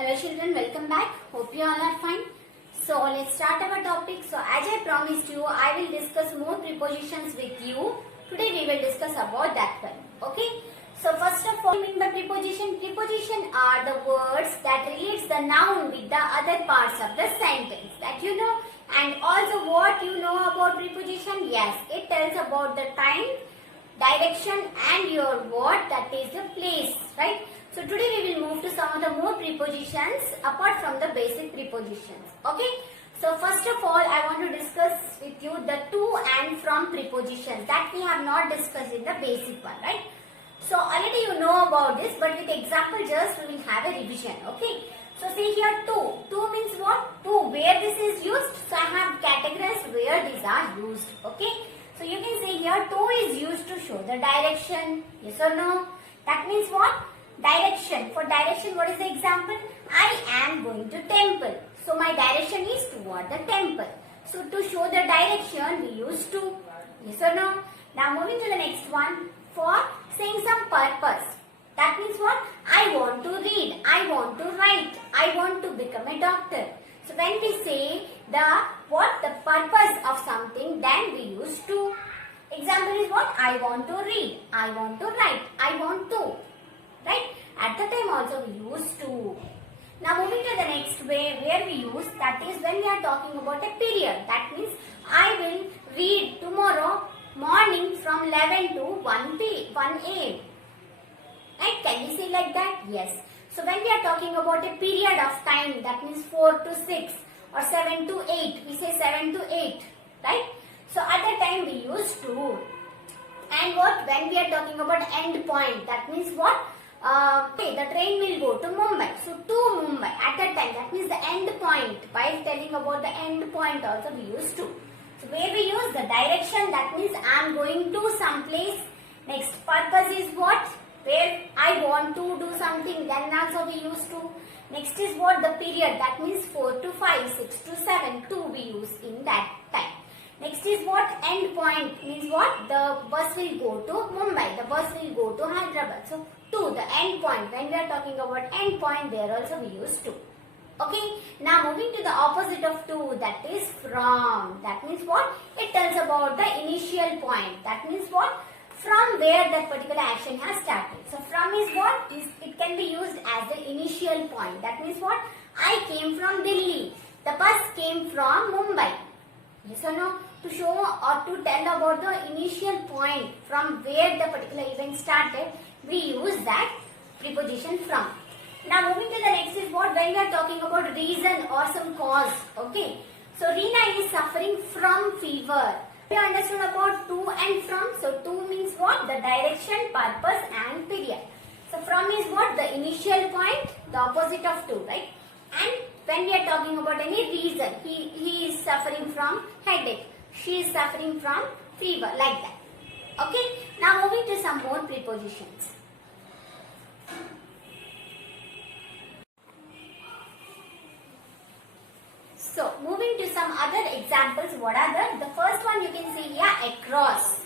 Hello children, welcome back. Hope you all are fine. So let's start our topic. So as I promised you, I will discuss more prepositions with you. Today we will discuss about that one. Okay. So first of all, mean by preposition? Preposition are the words that relates the noun with the other parts of the sentence. That you know. And also what you know about preposition? Yes, it tells about the time, direction and your what, that is the place, right? So today we will move to some of the more prepositions apart from the basic prepositions. Okay. So first of all, I want to discuss with you the to and from prepositions that we have not discussed in the basic one, right? So already you know about this, but with example just we will have a revision. Okay. So see here to. To means what? To, where this is used. So I have categorized where these are used. Okay. So you can see here to is used to show the direction. Yes or no? That means what? Direction. For direction, what is the example? I am going to temple. So my direction is toward the temple. So to show the direction, we use to. Yes or no? Now moving to the next one. For saying some purpose. That means what? I want to read. I want to write. I want to become a doctor. So when we say the purpose of something, then we use to. Example is what? I want to read. I want to write. I want to. Right? At the time also we use to. Now moving to the next way where we use, that is when we are talking about a period. That means I will read tomorrow morning from 11 to 1 a.m. Right? Can we say like that? Yes. So when we are talking about a period of time, that means 4 to 6 or 7 to 8, we say 7 to 8. Right? So at that time we use to. And what? When we are talking about end point, that means what? The train will go to Mumbai. So to Mumbai at that time, that means the end point. By telling about the end point also we use to. So where we use the direction, that means I am going to some place. Next, purpose is what? Where I want to do something, then also we use to. Next is what? The period, that means 4 to 5, 6 to 7, to we use in that time. Next is what? End point means what? The bus will go to Mumbai, the bus will go to Hyderabad. So to, the end point. When we are talking about end point, there also we use to. Okay. Now moving to the opposite of to, that is from. That means what? It tells about the initial point. That means what? From where that particular action has started. So from is what? It can be used as the initial point. That means what? I came from Delhi. The bus came from Mumbai. Yes or no? To show or to tell about the initial point from where the particular event started, we use that preposition from. Now moving to the next is what? When we are talking about reason or some cause. Okay. So Reena is suffering from fever. We understood about to and from. So to means what? The direction, purpose and period. So from is what? The initial point, the opposite of to, right? And when we are talking about any reason, he is suffering from headache. She is suffering from fever, like that. Okay. Now moving to some more prepositions. So moving to some other examples, what are the first one you can see here, across.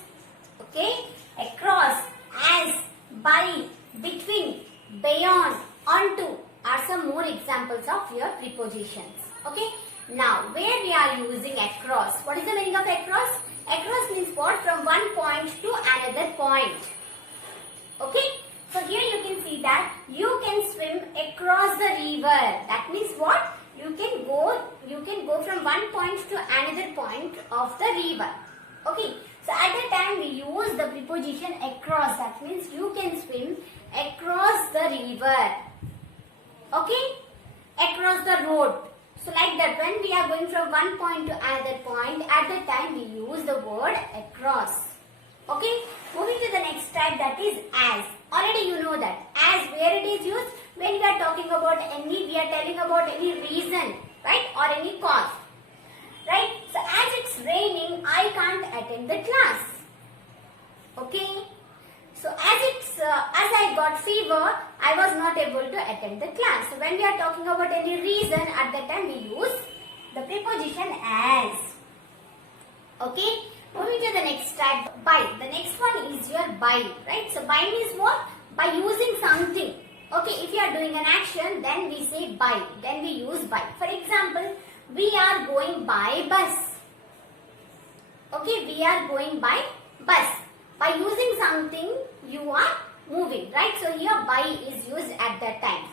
Okay. Across, as, by, between, beyond, onto are some more examples of your prepositions. Okay. Now, where we are using across. What is the meaning of across? Across means what? From one point to another point. Okay. So here you can see that you can swim across the river. That means what? You can go from one point to another point of the river. Okay. So at that time we use the preposition across. That means you can swim across the river. Okay. Across the road. So like that, when we are going from one point to another point, at that time we use the word across. Okay. Moving to the next type, that is as. Already you know that. As, where it is used? When we are talking about we are telling about any reason, right? Or any cause. Right? So as it's raining, I can't attend the class. Okay. So as I got fever, I was not able to attend the class. So when we are talking about any reason, at that time we use the preposition as. Okay. Moving to the next type, by. The next one is your by, right? So by means what? By using something. Okay, if you are doing an action, then we say by. Then we use by. For example, we are going by bus. Okay, we are going by bus. By using something, you are moving, right? So here by is used at that time.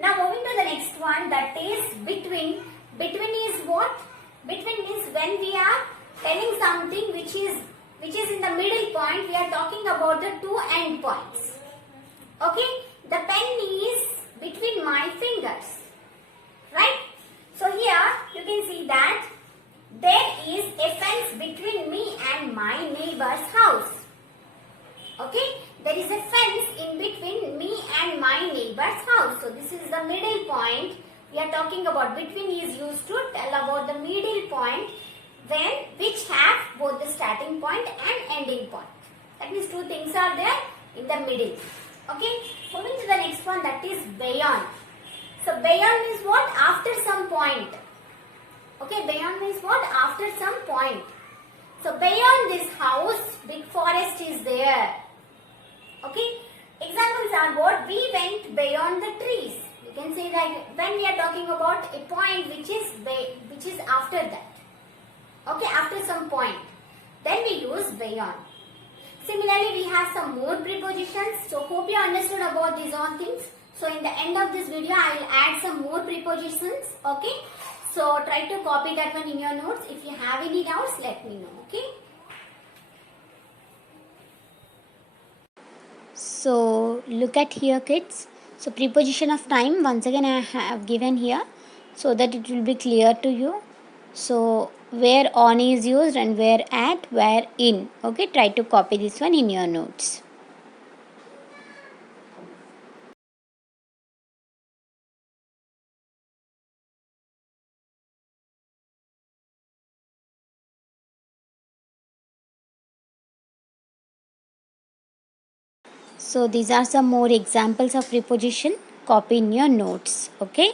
Now moving to the next one, that is between. Between is what? Between means when we are telling something which is in the middle point, we are talking about the two end points. Okay, the pen is between my fingers, right? So here you can see that there is a fence between me and my neighbor's house. Okay, there is a fence in between me and my neighbor's house. So this is the middle point. We are talking about between is used to tell about the middle point which have both the starting point and ending point. That means two things are there in the middle. Okay, moving to the next one, that is beyond. So beyond means what? After some point. Okay, beyond means what? After some point. So beyond this house, big forest is there. Okay, examples are what? We went beyond the trees. You can say that when we are talking about a point which is after that. Okay, after some point, then we use beyond. Similarly, we have some more prepositions. So hope you understood about these all things. So in the end of this video, I will add some more prepositions. Okay, so try to copy that one in your notes. If you have any doubts, let me know. Okay. So look at here, kids. So preposition of time, once again I have given here so that it will be clear to you. So where on is used and where at, where in. Okay, try to copy this one in your notes. So these are some more examples of preposition. Copy in your notes. Okay.